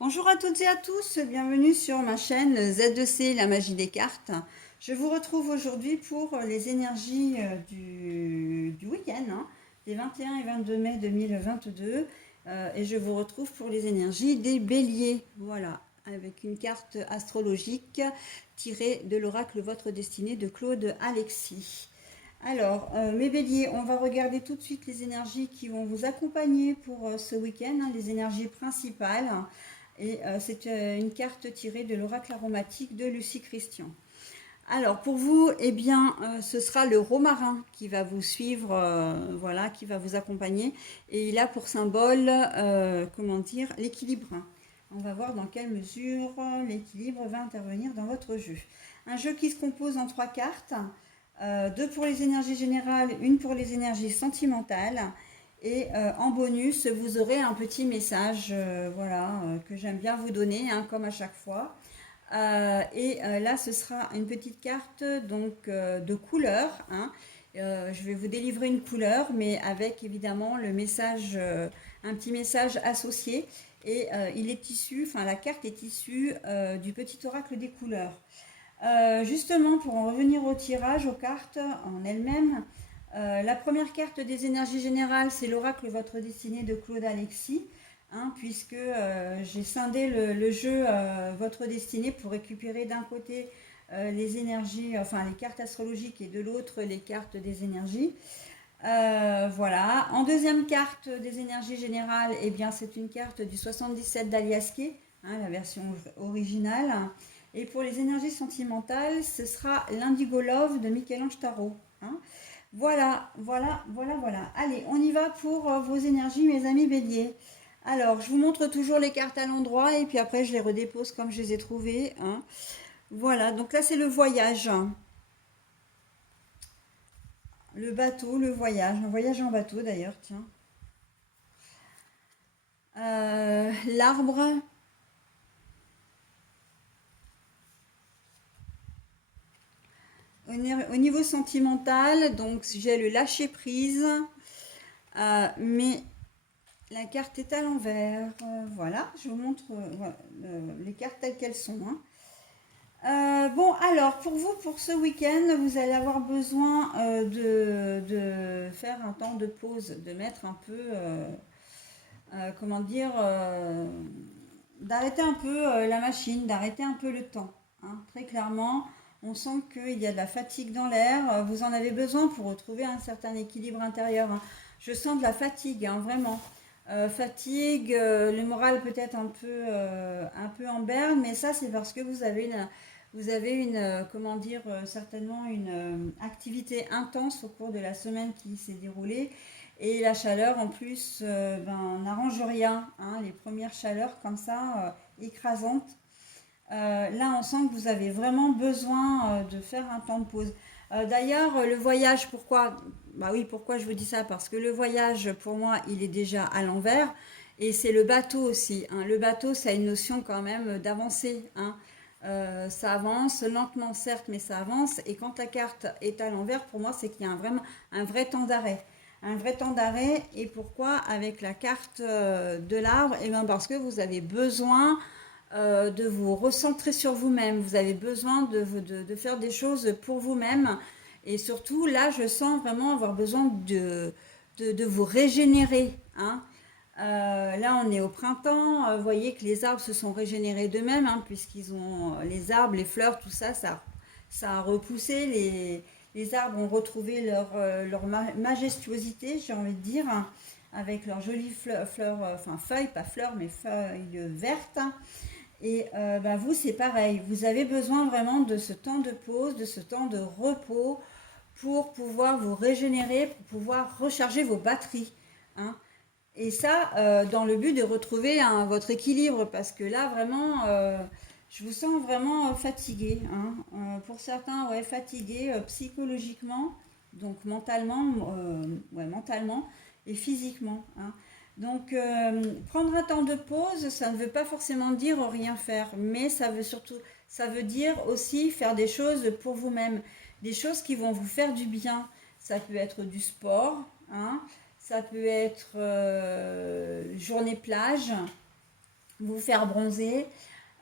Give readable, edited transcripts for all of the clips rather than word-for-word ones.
Bonjour à toutes et à tous, bienvenue sur ma chaîne Z2C, la magie des cartes. Je vous retrouve aujourd'hui pour les énergies du week-end, des 21 et 22 mai 2022. Et je vous retrouve pour les énergies des béliers. Voilà, avec une carte astrologique tirée de l'oracle Votre Destinée de Claude Alexis. Alors, mes béliers, on va regarder tout de suite les énergies qui vont vous accompagner pour ce week-end, les énergies principales. Et c'est une carte tirée de l'oracle aromatique de Lucie Christian. Alors pour vous, eh bien, ce sera le romarin qui va vous suivre, voilà, qui va vous accompagner. Et il a pour symbole, comment dire, l'équilibre. On va voir dans quelle mesure l'équilibre va intervenir dans votre jeu. Un jeu qui se compose en 3 cartes, deux pour les énergies générales, une pour les énergies sentimentales. Et en bonus, vous aurez un petit message, voilà, que j'aime bien vous donner, comme à chaque fois. Là, ce sera une petite carte donc de couleur. Je vais vous délivrer une couleur, mais avec évidemment le message, un petit message associé. Et il est issu, enfin la carte est issue du petit oracle des couleurs. Justement, pour en revenir au tirage, aux cartes en elles-mêmes, la première carte des énergies générales, c'est l'oracle Votre Destinée de Claude Alexis, puisque j'ai scindé le jeu Votre Destinée pour récupérer d'un côté les énergies, enfin les cartes astrologiques et de l'autre les cartes des énergies. Voilà. En deuxième carte des énergies générales, eh bien, c'est une carte du 77 d'Aliasqué, la version originale. Et pour les énergies sentimentales, ce sera l'Indigo Love de Michel-Ange Tarot. Voilà, voilà, voilà, voilà. Allez, on y va pour vos énergies, mes amis béliers. Alors, je vous montre toujours les cartes à l'endroit et puis après, je les redépose comme je les ai trouvées. Voilà, donc là, c'est le voyage. Le bateau, le voyage. Un voyage en bateau d'ailleurs, tiens. L'arbre. Au niveau sentimental, donc j'ai le lâcher prise, mais la carte est à l'envers. Voilà, je vous montre voilà, les cartes telles qu'elles sont. Bon, alors pour vous, pour ce week-end, vous allez avoir besoin de faire un temps de pause, de mettre un peu, comment dire, d'arrêter un peu la machine, d'arrêter un peu le temps. Très clairement, on sent qu'il y a de la fatigue dans l'air. Vous en avez besoin pour retrouver un certain équilibre intérieur. Je sens de la fatigue, vraiment. Fatigue, le moral peut-être un peu en berne, mais ça c'est parce que vous avez une comment dire, certainement une activité intense au cours de la semaine qui s'est déroulée. Et la chaleur, en plus, n'arrange rien. Les premières chaleurs comme ça, écrasantes. Là, on sent que vous avez vraiment besoin de faire un temps de pause. D'ailleurs, le voyage, pourquoi? Bah oui, pourquoi je vous dis ça? Parce que le voyage, pour moi, il est déjà à l'envers. Et c'est le bateau aussi. Le bateau, ça a une notion quand même d'avancer. Ça avance lentement, certes, mais ça avance. Et quand la carte est à l'envers, pour moi, c'est qu'il y a vraiment un vrai temps d'arrêt. Un vrai temps d'arrêt. Et pourquoi avec la carte de l'arbre? Eh bien, parce que vous avez besoin de vous recentrer sur vous-même. Vous avez besoin de faire des choses pour vous-même. Et surtout, là, je sens vraiment avoir besoin de vous régénérer. Là, on est au printemps. Vous voyez que les arbres se sont régénérés d'eux-mêmes, puisqu'ils ont les arbres, les fleurs, tout ça, ça a repoussé. Les arbres ont retrouvé leur majestuosité, j'ai envie de dire, avec leurs jolies fleurs, enfin feuilles, pas fleurs, mais feuilles vertes. Et vous, c'est pareil. Vous avez besoin vraiment de ce temps de pause, de ce temps de repos pour pouvoir vous régénérer, pour pouvoir recharger vos batteries. hein. Et ça, dans le but de retrouver votre équilibre, parce que là, vraiment, je vous sens vraiment fatigué. Pour certains, ouais, fatigué psychologiquement, donc mentalement, ouais, mentalement et physiquement. Donc, prendre un temps de pause, ça ne veut pas forcément dire rien faire, mais ça veut dire aussi faire des choses pour vous-même, des choses qui vont vous faire du bien. Ça peut être du sport, ça peut être journée plage, vous faire bronzer.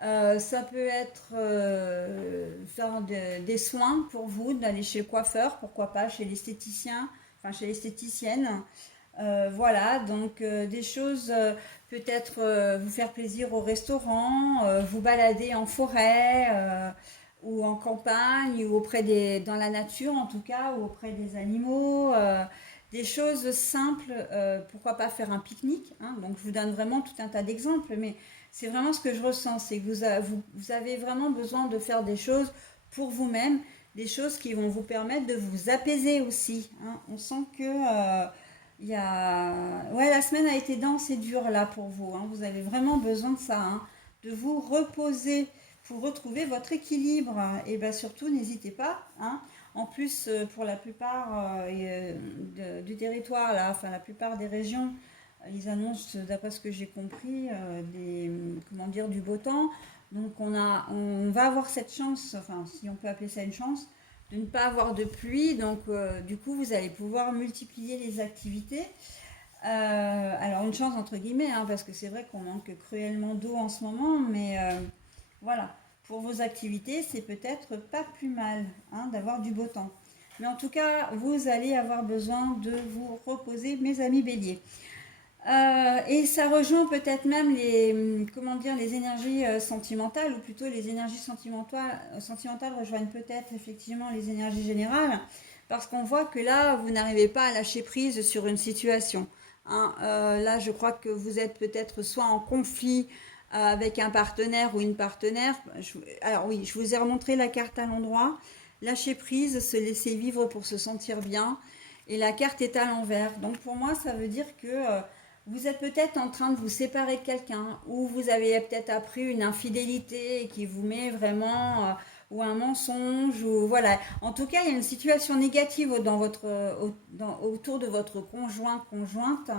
Ça peut être faire des soins pour vous, d'aller chez le coiffeur, pourquoi pas, chez l'esthéticien, enfin chez l'esthéticienne. Voilà, donc des choses, peut-être vous faire plaisir au restaurant, vous balader en forêt ou en campagne ou dans la nature en tout cas, ou auprès des animaux. Des choses simples, pourquoi pas faire un pique-nique, hein. Donc je vous donne vraiment tout un tas d'exemples, mais c'est vraiment ce que je ressens, c'est que vous avez vraiment besoin de faire des choses pour vous-même, des choses qui vont vous permettre de vous apaiser aussi, hein. On sent que ouais, la semaine a été dense et dure là pour vous, hein. Vous avez vraiment besoin de ça, hein, de vous reposer pour retrouver votre équilibre. Et bien surtout, n'hésitez pas, hein. En plus, pour la plupart du territoire, là, enfin la plupart des régions, ils annoncent, d'après ce que j'ai compris, comment dire, du beau temps. Donc on va avoir cette chance, enfin si on peut appeler ça une chance, de ne pas avoir de pluie. Donc du coup, vous allez pouvoir multiplier les activités. Alors une chance entre guillemets, hein, parce que c'est vrai qu'on manque cruellement d'eau en ce moment, mais voilà, pour vos activités, c'est peut-être pas plus mal, hein, d'avoir du beau temps. Mais en tout cas, vous allez avoir besoin de vous reposer, mes amis béliers. Et ça rejoint peut-être même comment dire, les énergies sentimentales, ou plutôt les énergies sentimentales rejoignent peut-être effectivement les énergies générales, parce qu'on voit que là, vous n'arrivez pas à lâcher prise sur une situation, hein. Là, je crois que vous êtes peut-être soit en conflit avec un partenaire ou une partenaire. Alors oui, je vous ai remontré la carte à l'endroit. Lâcher prise, se laisser vivre pour se sentir bien. Et la carte est à l'envers. Donc pour moi, ça veut dire que vous êtes peut-être en train de vous séparer de quelqu'un, ou vous avez peut-être appris une infidélité qui vous met vraiment, ou un mensonge, ou voilà. En tout cas, il y a une situation négative autour de votre conjointe,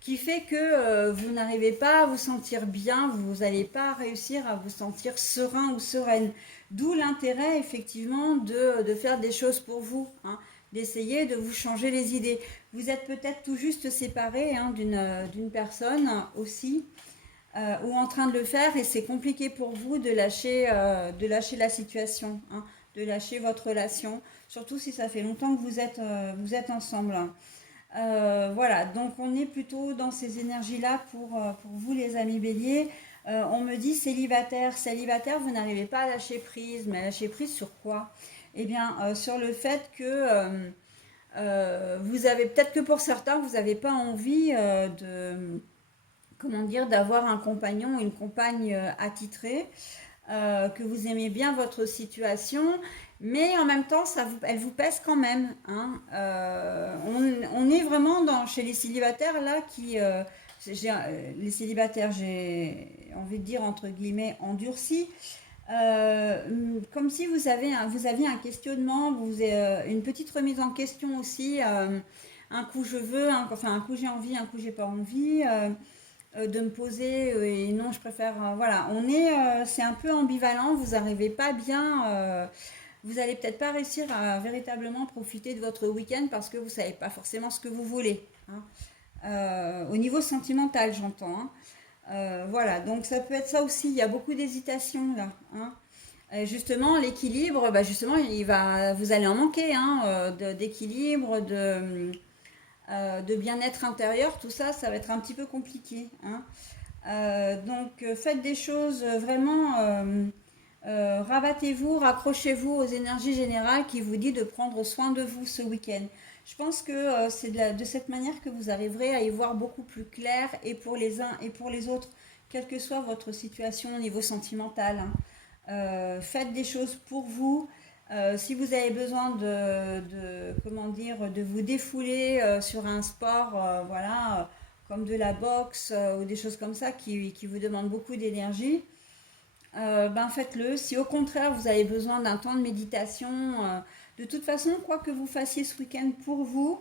qui fait que vous n'arrivez pas à vous sentir bien, vous n'allez pas réussir à vous sentir serein ou sereine. D'où l'intérêt effectivement de faire des choses pour vous, hein, d'essayer de vous changer les idées. Vous êtes peut-être tout juste séparé, hein, d'une personne aussi, ou en train de le faire, et c'est compliqué pour vous de lâcher la situation, hein, de lâcher votre relation, surtout si ça fait longtemps que vous êtes ensemble. Voilà, donc on est plutôt dans ces énergies-là pour vous les amis béliers. On me dit célibataire, vous n'arrivez pas à lâcher prise, mais à lâcher prise sur quoi? Eh bien, sur le fait que vous avez, peut-être que pour certains, vous n'avez pas envie comment dire, d'avoir un compagnon ou une compagne attitrée, que vous aimez bien votre situation, mais en même temps, elle vous pèse quand même, hein. On est vraiment chez les célibataires là les célibataires, j'ai envie de dire entre guillemets, endurcis. Comme si vous aviez un questionnement, une petite remise en question aussi. Un coup je veux, enfin un coup j'ai envie, un coup j'ai pas envie. De me poser, et non je préfère, voilà, c'est un peu ambivalent, vous n'arrivez pas bien, vous allez peut-être pas réussir à véritablement profiter de votre week-end parce que vous savez pas forcément ce que vous voulez, hein. Au niveau sentimental j'entends, hein. Voilà, donc ça peut être ça aussi, il y a beaucoup d'hésitation là, hein. Justement l'équilibre, bah justement vous allez en manquer, hein, d'équilibre, de bien-être intérieur, tout ça, ça va être un petit peu compliqué, hein. Donc faites des choses vraiment, rabattez-vous, raccrochez-vous aux énergies générales qui vous dit de prendre soin de vous ce week-end. Je pense que c'est de cette manière que vous arriverez à y voir beaucoup plus clair, et pour les uns et pour les autres, quelle que soit votre situation au niveau sentimental, hein. Faites des choses pour vous. Si vous avez besoin comment dire, de vous défouler sur un sport, voilà, comme de la boxe ou des choses comme ça qui vous demandent beaucoup d'énergie, ben faites-le. Si au contraire vous avez besoin d'un temps de méditation, de toute façon, quoi que vous fassiez ce week-end pour vous,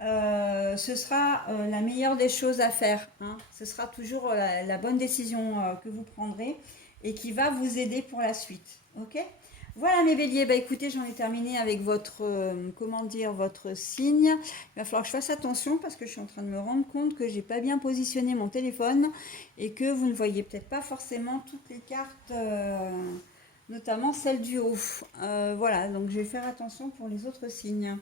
ce sera la meilleure des choses à faire, hein. Ce sera toujours la bonne décision que vous prendrez et qui va vous aider pour la suite. Ok? Voilà mes béliers, bah écoutez, j'en ai terminé avec votre, comment dire, votre signe. Il va falloir que je fasse attention parce que je suis en train de me rendre compte que j'ai pas bien positionné mon téléphone et que vous ne voyez peut-être pas forcément toutes les cartes, notamment celle du haut. Voilà, donc je vais faire attention pour les autres signes.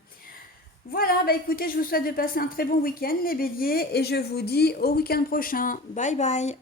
Voilà, bah écoutez, je vous souhaite de passer un très bon week-end les béliers et je vous dis au week-end prochain. Bye bye.